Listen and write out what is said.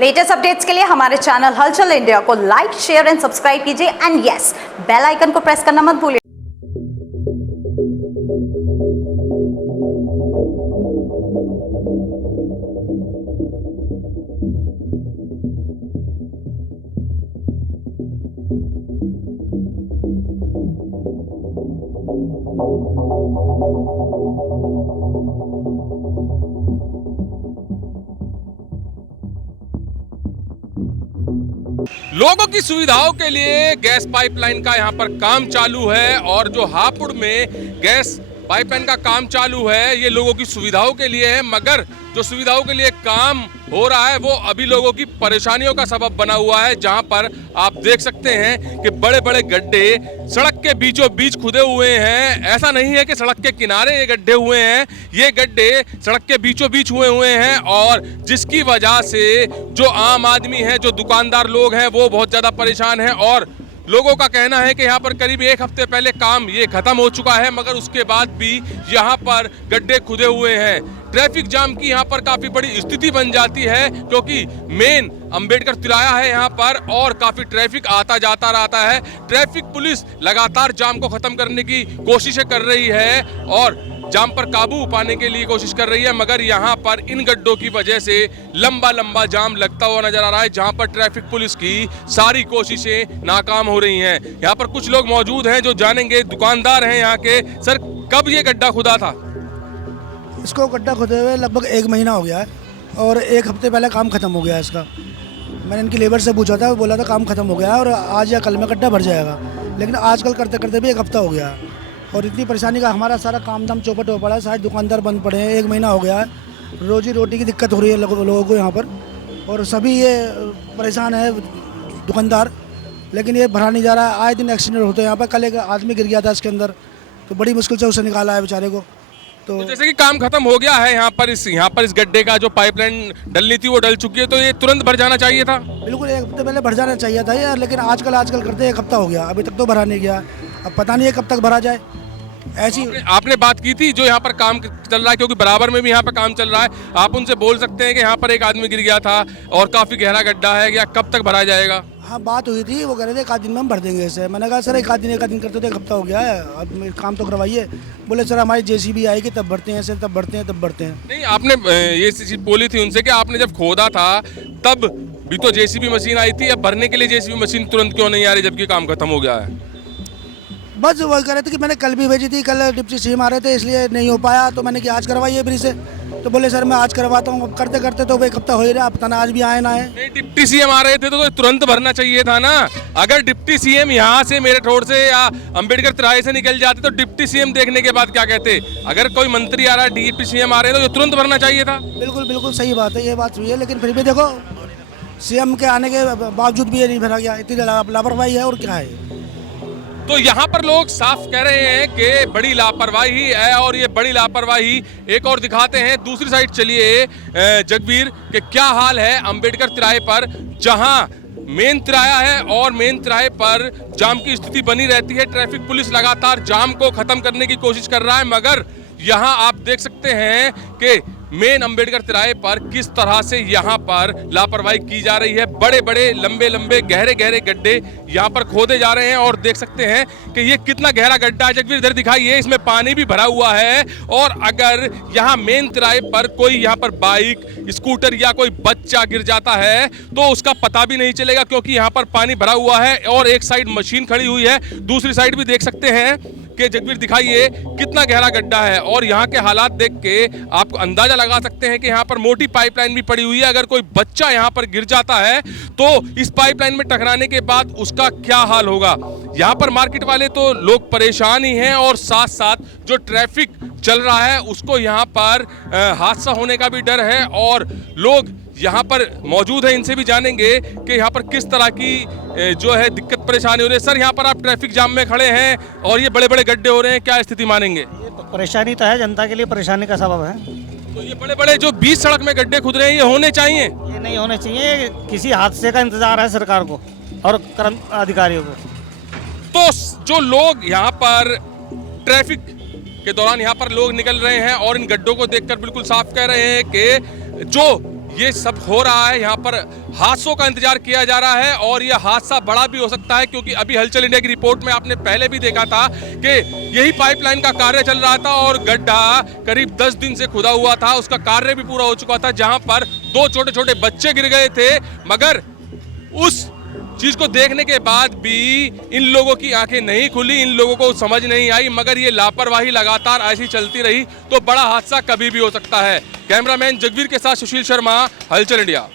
Latest updates के लिए हमारे चैनल हलचल इंडिया को लाइक, शेयर एंड सब्सक्राइब कीजिए एंड यस, बेल आइकन को प्रेस करना मत भूलिए। लोगों की सुविधाओं के लिए गैस पाइपलाइन का यहां पर काम चालू है और जो हापुड़ में गैस पाइपलाइन का काम चालू है ये लोगों की सुविधाओं के लिए है, मगर जो सुविधाओं के लिए काम हो रहा है वो अभी लोगों की परेशानियों का सबब बना हुआ है। जहां पर आप देख सकते हैं कि बड़े बड़े गड्ढे सड़क के बीचों बीच खुदे हुए हैं। ऐसा नहीं है कि सड़क के किनारे ये गड्ढे हुए हैं, ये गड्ढे सड़क के बीचों बीच हुए हैं और जिसकी वजह से जो आम आदमी है, जो दुकानदार लोग हैं, वो बहुत ज्यादा परेशान है। और लोगों का कहना है कि यहाँ पर करीब एक हफ्ते पहले काम ये खत्म हो चुका है, मगर उसके बाद भी यहाँ पर गड्ढे खुदे हुए हैं। ट्रैफिक जाम की यहाँ पर काफी बड़ी स्थिति बन जाती है क्योंकि मेन अंबेडकर तिराया है यहाँ पर और काफी ट्रैफिक आता जाता रहता है। ट्रैफिक पुलिस लगातार जाम को खत्म करने की कोशिशें कर रही है और जाम पर काबू पाने के लिए कोशिश कर रही है, मगर यहाँ पर इन गड्ढों की वजह से लंबा लंबा जाम लगता हुआ नजर आ रहा है, जहाँ पर ट्रैफिक पुलिस की सारी कोशिशें नाकाम हो रही हैं। यहाँ पर कुछ लोग मौजूद हैं जो जानेंगे, दुकानदार हैं यहाँ के। सर, कब ये गड्ढा खुदा था? इसको गड्ढा खुदे हुए लगभग 1 महीना हो गया है और 1 हफ्ते पहले काम खत्म हो गया है इसका। मैंने इनकी लेबर से पूछा था, वो बोला था काम खत्म हो गया है और आज या कल में गड्ढा भर जाएगा, लेकिन आजकल करते करते भी 1 हफ्ता हो गया है और इतनी परेशानी का हमारा सारा काम धाम चौपट हो पड़ा है। सारे दुकानदार बंद पड़े हैं, 1 महीना हो गया है। रोजी रोटी की दिक्कत हो रही है लोगों को यहाँ पर और सभी ये परेशान है दुकानदार, लेकिन ये भरा नहीं जा रहा है। आए दिन एक्सीडेंट होते हैं यहाँ पर। कल एक आदमी गिर गया था इसके अंदर, तो बड़ी मुश्किल से उसे निकाला है बेचारे को। तो जैसे कि काम खत्म हो गया है यहाँ पर इस गड्ढे का जो पाइपलाइन डलनी थी वो डल चुकी है, तो ये तुरंत भर जाना चाहिए था। बिल्कुल 1 हफ्ते पहले भर जाना चाहिए था यार, लेकिन आजकल करते 1 हफ्ता हो गया, अभी तक तो भरा नहीं गया। अब पता नहीं है कब तक भरा जाए। ऐसी आपने बात की थी जो यहाँ पर काम चल रहा है, क्योंकि बराबर में भी यहाँ पर काम चल रहा है, आप उनसे बोल सकते हैं कि यहाँ पर एक आदमी गिर गया था और काफी गहरा गड्ढा है, या कब तक भरा जाएगा? हाँ, बात हुई थी, वो कह रहे थे 1 आध दिन में हम भर देंगे इसे। मैंने कहा सर 1 आध दिन करते तो 1 हफ्ता हो गया है, अब काम तो करवाइए। बोले सर हमारी जेसीबी आएगी तब भरते हैं सर, तब भरते हैं। नहीं, आपने ये चीज बोली थी उनसे कि आपने जब खोदा था तब भी तो जेसीबी मशीन आई थी, अब भरने के लिए जेसीबी मशीन तुरंत क्यों नहीं आ रही जबकि काम खत्म हो गया है? बस वो कह रहे थे कि मैंने कल भी भेजी थी, कल डिप्टी सीएम आ रहे थे इसलिए नहीं हो पाया, तो मैंने कि आज करवाइए ब्रिज से। तो बोले सर मैं आज करवाता हूँ। अब करते करते तो 1 हफ्ता हो ही रहा, पता ना आज भी आए ना आए। नहीं, डिप्टी सीएम आ रहे थे तो तुरंत भरना चाहिए था ना। अगर डिप्टी सीएम यहाँ से मेरठ रोड से या अंबेडकर तिराहे से निकल जाते तो डिप्टी सीएम देखने के बाद क्या कहते? अगर कोई मंत्री आ रहा है, डिप्टी सीएम आ रहे हैं, तो ये तुरंत भरना चाहिए था। बिल्कुल सही बात है, ये बात हुई है, लेकिन फिर भी देखो सीएम के आने के बावजूद भी ये नहीं भरा गया। इतनी लापरवाही है और क्या है। तो यहाँ पर लोग साफ कह रहे हैं कि बड़ी लापरवाही है और ये बड़ी लापरवाही एक और दिखाते हैं। दूसरी साइड चलिए जगवीर के क्या हाल है अंबेडकर तिराहे पर, जहाँ मेन तिराया है और मेन तिराहे पर जाम की स्थिति बनी रहती है। ट्रैफिक पुलिस लगातार जाम को खत्म करने की कोशिश कर रहा है, मगर यहाँ आप देख सकते हैं कि मेन अंबेडकर तिराहे पर किस तरह से यहाँ पर लापरवाही की जा रही है। बड़े बड़े लंबे लंबे गहरे गहरे गड्ढे यहाँ पर खोदे जा रहे हैं और देख सकते हैं कि ये कितना गहरा गड्ढा है। जगवीर इधर दिखाइए, इसमें पानी भी भरा हुआ है और अगर यहाँ मेन तिराहे पर कोई यहाँ पर बाइक, स्कूटर या कोई बच्चा गिर जाता है तो उसका पता भी नहीं चलेगा, क्योंकि यहाँ पर पानी भरा हुआ है और एक साइड मशीन खड़ी हुई है, दूसरी साइड भी देख सकते हैं कि जगवीर दिखाइए कितना गहरा गड्ढा है। और यहाँ के हालात देख के आप अंदाजा लगा सकते हैं कि यहाँ पर मोटी पाइपलाइन भी पड़ी हुई है। अगर कोई बच्चा यहाँ पर गिर जाता है तो इस पाइपलाइन में टकराने के बाद उसका क्या हाल होगा। यहाँ पर मार्केट वाले तो लोग परेशान ही हैं और साथ साथ जो ट्रैफिक चल रहा है उसको यहाँ पर हादसा होने का भी डर है। और लोग यहाँ पर मौजूद है, इनसे भी जानेंगे कि यहाँ पर किस तरह की जो है दिक्कत परेशानी हो रही है। सर, यहाँ पर आप ट्रैफिक जाम में खड़े हैं और ये बड़े बड़े गड्ढे हो रहे हैं, क्या स्थिति मानेंगे? ये तो परेशानी तो है, जनता के लिए परेशानी का सबब है। तो ये बड़े बड़े जो बीच सड़क में गड्ढे खुद रहे हैं, ये होने चाहिए? ये नहीं होने चाहिए, किसी हादसे का इंतजार है सरकार को और कर्म अधिकारियों को। तो जो लोग यहाँ पर ट्रैफिक के दौरान यहाँ पर लोग निकल रहे हैं और इन गड्ढों को देखकर बिल्कुल साफ कह रहे हैं कि जो ये सब हो रहा है। यहाँ पर हादसों का इंतजार किया जा रहा है और यह हादसा बड़ा भी हो सकता है, क्योंकि अभी हलचल इंडिया की रिपोर्ट में आपने पहले भी देखा था कि यही पाइपलाइन का कार्य चल रहा था और गड्ढा करीब 10 दिन से खुदा हुआ था, उसका कार्य भी पूरा हो चुका था, जहां पर 2 छोटे छोटे बच्चे गिर गए थे। मगर उस चीज को देखने के बाद भी इन लोगों की आंखें नहीं खुली, इन लोगों को समझ नहीं आई, मगर ये लापरवाही लगातार ऐसी चलती रही तो बड़ा हादसा कभी भी हो सकता है। कैमरामैन जगवीर के साथ सुशील शर्मा, हलचल इंडिया।